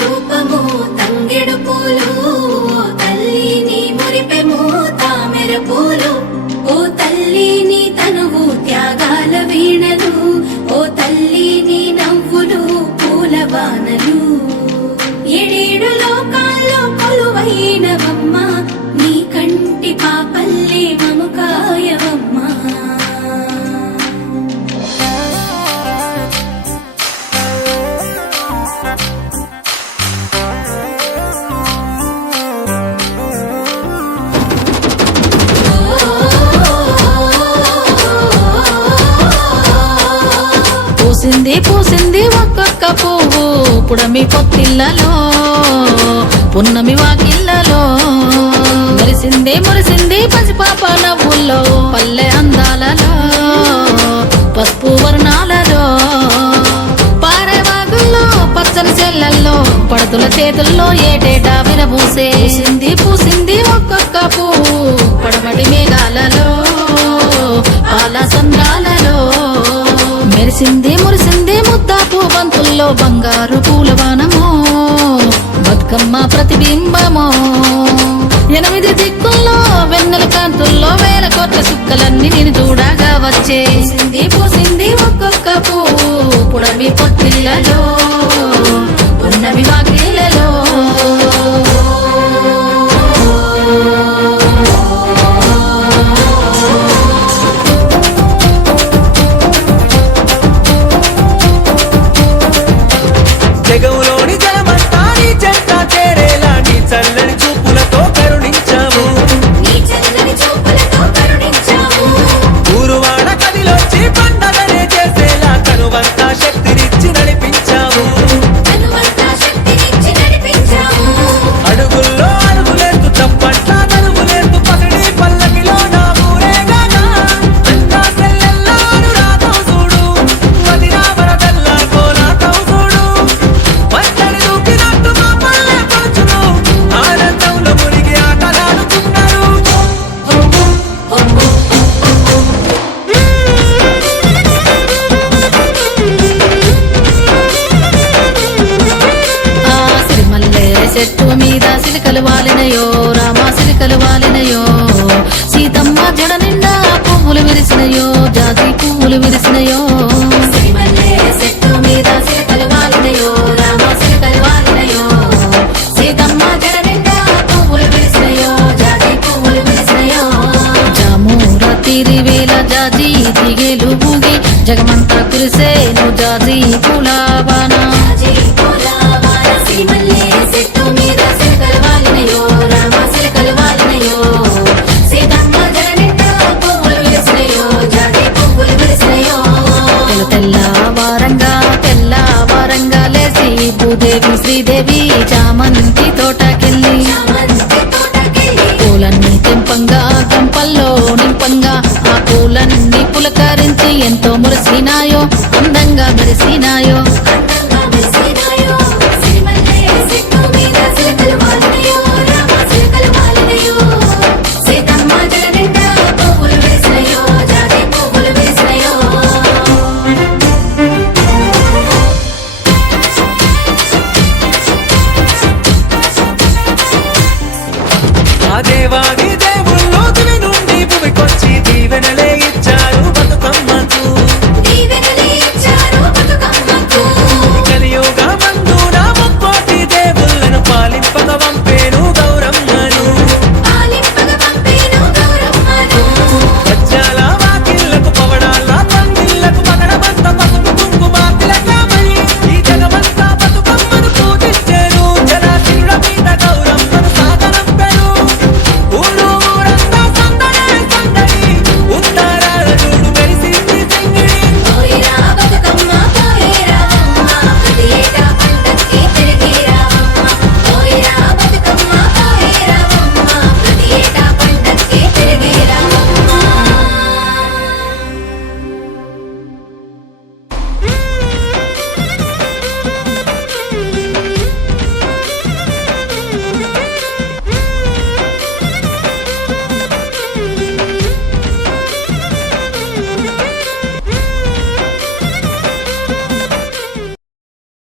రూపము తంగెడు పూలు తల్లి నీ మురిపెము తామెర పూలు ఓ తల్లి నీ తనువు త్యాగాల వీణలు ఓ తల్లి నీ నవ్వులు పూల బాణలు ఏడేడు లోకాల్లో కొలువైనవమ్మ నీ కంటి పాపల్లే మము కాయవమ్మా పూసింది ఒక్కొక్క పువ్వు పుడమి పొత్తిళ్ళలో పున్నమి వాకిళ్ళలో మురిసింది పసిపాప నవ్వుల్లో పల్లె అందాలలో పసుపు వర్ణాలలో పారేవాగుల్లో పచ్చని చెల్లల్లో పడతుల చేతుల్లో ఏటేటా విరబూసే పూసింది ఒక్కొక్క పువ్వు పడమటి మేఘాలలో పాల సంద్రాలలో మురిసింది ముద్దాపు బంతుల్లో బంగారు పూలవానమో బతుకమ్మ ప్రతిబింబమో 8 దిక్కుల్లో వెన్నెల కాంతుల్లో వేల కొత్త సుక్కలన్నీ నేను చూడగా వచ్చే పూసింది ఒక్కొక్క పువ్వు పుడమి పొత్తిళ్ళలో ఉన్నవి వాకిళ్ళలో జగములోని జలమంతా నీ చెంత చేరేలా నీ చల్లని చూపులతో కరుణించాము ఊరువాడ కదిలొచ్చి పండగనే చేసేలా కనువంతా శక్తినిచ్చి నడిపించాము అడుగుల్లో అడుగులేస్తూ చప్పట్ల నలుగులేస్తూ పసిడి పల్లకిలో నా ఊరేగానా అంతా సెల్లెల్లా అనురాగం చూడు మదిరా వరదల్లా కోలాటం చూడు పచ్చడి దూకినట్టు మా పల్లె పడుచును ఆనందంలో మునిగి ఆటలాడుతున్నారు సిరిమల్లె చెట్టు మీద సిలికలు వాలినయో రామా సిలికలు వాలినయో సీతమ్మ జడ నిండా పువ్వులు విరిసినయో జాతి పువ్వులు విరిసినయో చెట్టు మీద సిలకలు వాలినయో రామ సిలకలు వాలినయో సీతమ్మ జడ నిండా పువ్వులు విరిసినయో జాతి పువ్వులు విరిసినయో జామూర తిరివేల జాజి తిగేలు బూగి జగమంతా కురిసేను జాజి పులావానా చెట్టు మీద సిలకలు వాలినయో రామ సిలకలు వాలినయో సీతమ్మ జడ నిండా పువ్వులు విరిసినయో జాతి పువ్వులు విరిసినయో తెల్లవారంగా లేచి భూదేవి శ్రీదేవి చామంతి తోటకెళ్ళి పూలన్నీ తెంపంగా గంపల్లో నింపంగా ఆ పూలన్నీ పులకరించి ఎంతో మురిసినాయో అందంగా మెరిసినాయో